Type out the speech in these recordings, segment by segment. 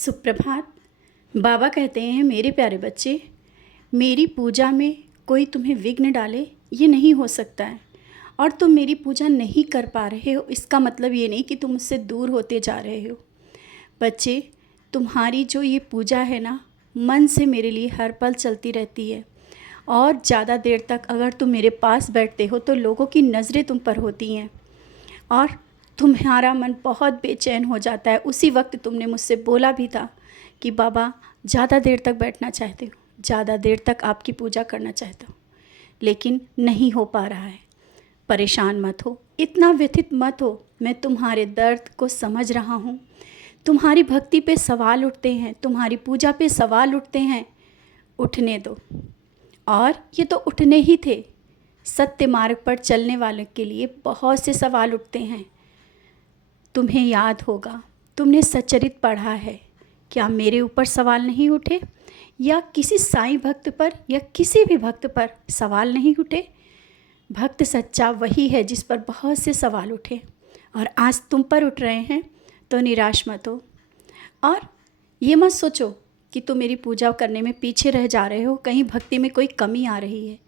सुप्रभात। बाबा कहते हैं, मेरे प्यारे बच्चे, मेरी पूजा में कोई तुम्हें विघ्न डाले ये नहीं हो सकता है। और तुम मेरी पूजा नहीं कर पा रहे हो, इसका मतलब ये नहीं कि तुम मुझसे दूर होते जा रहे हो। बच्चे, तुम्हारी जो ये पूजा है ना, मन से मेरे लिए हर पल चलती रहती है। और ज़्यादा देर तक अगर तुम मेरे पास बैठते हो तो लोगों की नज़रें तुम पर होती हैं और तुम्हारा मन बहुत बेचैन हो जाता है। उसी वक्त तुमने मुझसे बोला भी था कि बाबा ज़्यादा देर तक बैठना चाहते हो, ज़्यादा देर तक आपकी पूजा करना चाहते हो, लेकिन नहीं हो पा रहा है। परेशान मत हो, इतना व्यथित मत हो, मैं तुम्हारे दर्द को समझ रहा हूँ। तुम्हारी भक्ति पे सवाल उठते हैं, तुम्हारी पूजा पे सवाल उठते हैं, उठने दो। और ये तो उठने ही थे। सत्य मार्ग पर चलने वालों के लिए बहुत से सवाल उठते हैं। तुम्हें याद होगा, तुमने सच्चरित पढ़ा है, क्या मेरे ऊपर सवाल नहीं उठे या किसी साईं भक्त पर या किसी भी भक्त पर सवाल नहीं उठे? भक्त सच्चा वही है जिस पर बहुत से सवाल उठे, और आज तुम पर उठ रहे हैं तो निराश मत हो। और ये मत सोचो कि तुम मेरी पूजा करने में पीछे रह जा रहे हो, कहीं भक्ति में कोई कमी आ रही है।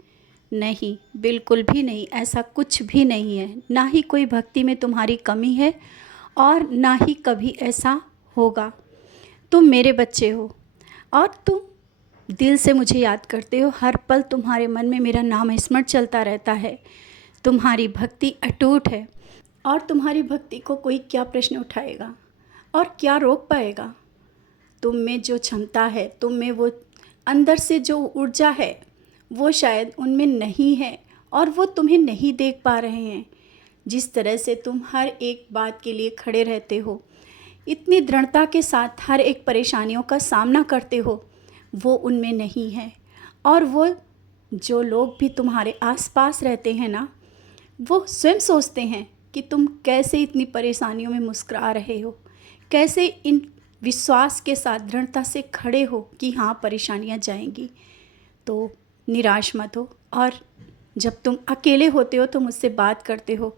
नहीं, बिल्कुल भी नहीं, ऐसा कुछ भी नहीं है। ना ही कोई भक्ति में तुम्हारी कमी है और ना ही कभी ऐसा होगा। तुम मेरे बच्चे हो और तुम दिल से मुझे याद करते हो। हर पल तुम्हारे मन में मेरा नाम स्मरण चलता रहता है। तुम्हारी भक्ति अटूट है और तुम्हारी भक्ति को कोई क्या प्रश्न उठाएगा और क्या रोक पाएगा? तुम में जो क्षमता है, तुम में वो अंदर से जो ऊर्जा है, वो शायद उनमें नहीं है और वो तुम्हें नहीं देख पा रहे हैं। जिस तरह से तुम हर एक बात के लिए खड़े रहते हो, इतनी दृढ़ता के साथ हर एक परेशानियों का सामना करते हो, वो उनमें नहीं है। और वो जो लोग भी तुम्हारे आसपास रहते हैं ना, वो स्वयं सोचते हैं कि तुम कैसे इतनी परेशानियों में मुस्कुरा रहे हो, कैसे इन विश्वास के साथ दृढ़ता से खड़े हो कि हाँ, परेशानियाँ जाएंगी। तो निराश मत हो। और जब तुम अकेले होते हो तो मुझसे बात करते हो,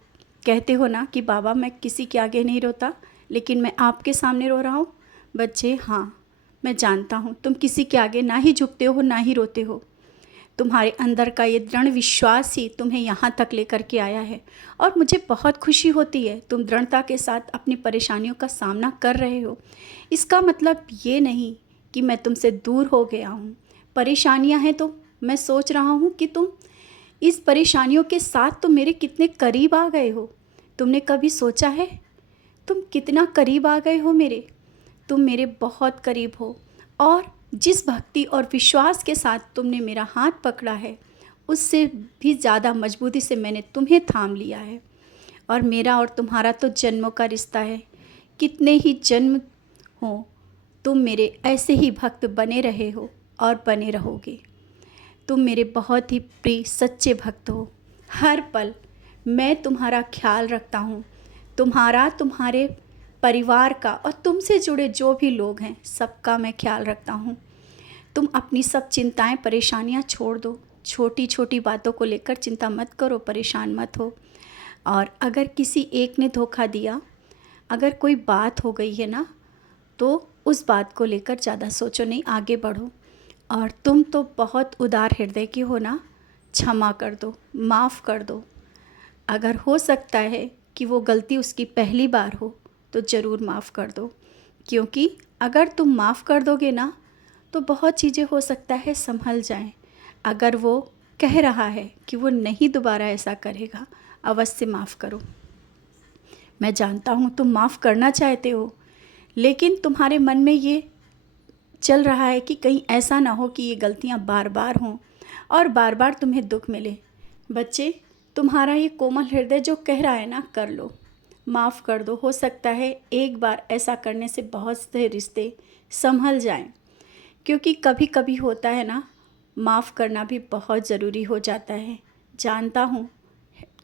कहते हो ना कि बाबा मैं किसी के आगे नहीं रोता, लेकिन मैं आपके सामने रो रहा हूँ। बच्चे, हाँ, मैं जानता हूँ तुम किसी के आगे ना ही झुकते हो ना ही रोते हो। तुम्हारे अंदर का ये दृढ़ विश्वास ही तुम्हें यहाँ तक लेकर के आया है। और मुझे बहुत खुशी होती है तुम दृढ़ता के साथ अपनी परेशानियों का सामना कर रहे हो। इसका मतलब ये नहीं कि मैं तुमसे दूर हो गया हूँ। परेशानियाँ हैं तो मैं सोच रहा हूँ कि तुम इस परेशानियों के साथ तुम मेरे कितने करीब आ गए हो। तुमने कभी सोचा है तुम कितना करीब आ गए हो मेरे? तुम मेरे बहुत करीब हो। और जिस भक्ति और विश्वास के साथ तुमने मेरा हाथ पकड़ा है, उससे भी ज़्यादा मजबूती से मैंने तुम्हें थाम लिया है। और मेरा और तुम्हारा तो जन्मों का रिश्ता है। कितने ही जन्म हो, तुम मेरे ऐसे ही भक्त बने रहे हो और बने रहोगे। तुम मेरे बहुत ही प्रिय सच्चे भक्त हो। हर पल मैं तुम्हारा ख्याल रखता हूँ, तुम्हारा, तुम्हारे परिवार का और तुमसे जुड़े जो भी लोग हैं सबका मैं ख्याल रखता हूँ। तुम अपनी सब चिंताएं, परेशानियाँ छोड़ दो। छोटी छोटी बातों को लेकर चिंता मत करो, परेशान मत हो। और अगर किसी एक ने धोखा दिया, अगर कोई बात हो गई है ना, तो उस बात को लेकर ज़्यादा सोचो नहीं, आगे बढ़ो। और तुम तो बहुत उदार हृदय के हो ना, क्षमा कर दो, माफ़ कर दो। अगर हो सकता है कि वो गलती उसकी पहली बार हो तो ज़रूर माफ़ कर दो, क्योंकि अगर तुम माफ़ कर दोगे ना तो बहुत चीज़ें हो सकता है संभल जाएं। अगर वो कह रहा है कि वो नहीं दोबारा ऐसा करेगा, अवश्य माफ़ करो। मैं जानता हूँ तुम माफ़ करना चाहते हो, लेकिन तुम्हारे मन में ये चल रहा है कि कहीं ऐसा ना हो कि ये गलतियाँ बार बार हों और बार बार तुम्हें दुख मिले। बच्चे, तुम्हारा ये कोमल हृदय जो कह रहा है ना, कर लो, माफ़ कर दो। हो सकता है एक बार ऐसा करने से बहुत से रिश्ते संभल जाएं, क्योंकि कभी कभी होता है ना, माफ़ करना भी बहुत ज़रूरी हो जाता है। जानता हूँ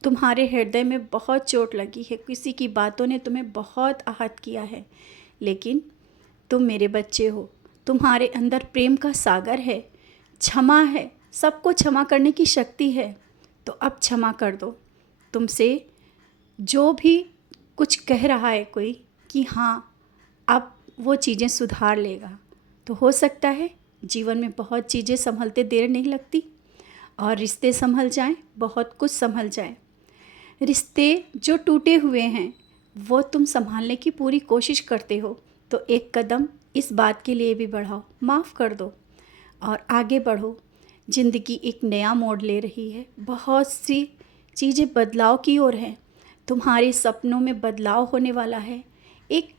तुम्हारे हृदय में बहुत चोट लगी है, किसी की बातों ने तुम्हें बहुत आहत किया है, लेकिन तुम मेरे बच्चे हो, तुम्हारे अंदर प्रेम का सागर है, क्षमा है, सबको क्षमा करने की शक्ति है। तो अब क्षमा कर दो। तुमसे जो भी कुछ कह रहा है कोई कि हाँ, अब वो चीज़ें सुधार लेगा। तो हो सकता है जीवन में बहुत चीज़ें संभलते देर नहीं लगती और रिश्ते संभल जाएं, बहुत कुछ संभल जाए। रिश्ते जो टूटे हुए हैं वो तुम संभालने की पूरी कोशिश करते हो, तो एक कदम इस बात के लिए भी बढ़ाओ, माफ़ कर दो और आगे बढ़ो। ज़िंदगी एक नया मोड़ ले रही है, बहुत सी चीज़ें बदलाव की ओर हैं। तुम्हारे सपनों में बदलाव होने वाला है। एक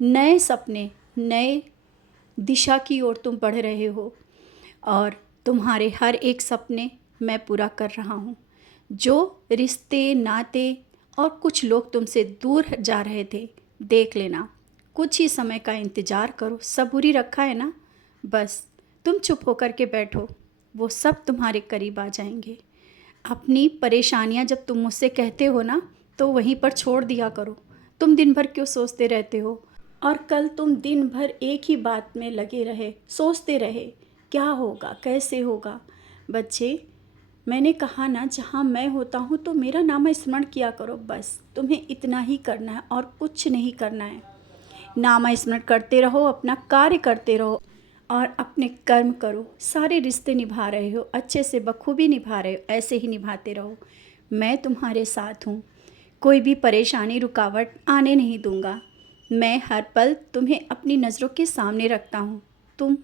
नए सपने, नए दिशा की ओर तुम बढ़ रहे हो और तुम्हारे हर एक सपने मैं पूरा कर रहा हूँ। जो रिश्ते, नाते और कुछ लोग तुमसे दूर जा रहे थे, देख लेना, कुछ ही समय का इंतज़ार करो। सबूरी रखा है ना, बस तुम चुप होकर के बैठो, वो सब तुम्हारे करीब आ जाएंगे। अपनी परेशानियां जब तुम मुझसे कहते हो ना, तो वहीं पर छोड़ दिया करो। तुम दिन भर क्यों सोचते रहते हो? और कल तुम दिन भर एक ही बात में लगे रहे, सोचते रहे क्या होगा, कैसे होगा। बच्चे, मैंने कहा ना, जहाँ मैं होता हूँ तो मेरा नाम स्मरण किया करो। बस तुम्हें इतना ही करना है और कुछ नहीं करना है। नाम स्मरण करते रहो, अपना कार्य करते रहो और अपने कर्म करो। सारे रिश्ते निभा रहे हो, अच्छे से बखूबी निभा रहे हो, ऐसे ही निभाते रहो। मैं तुम्हारे साथ हूँ, कोई भी परेशानी, रुकावट आने नहीं दूँगा। मैं हर पल तुम्हें अपनी नज़रों के सामने रखता हूँ। तुम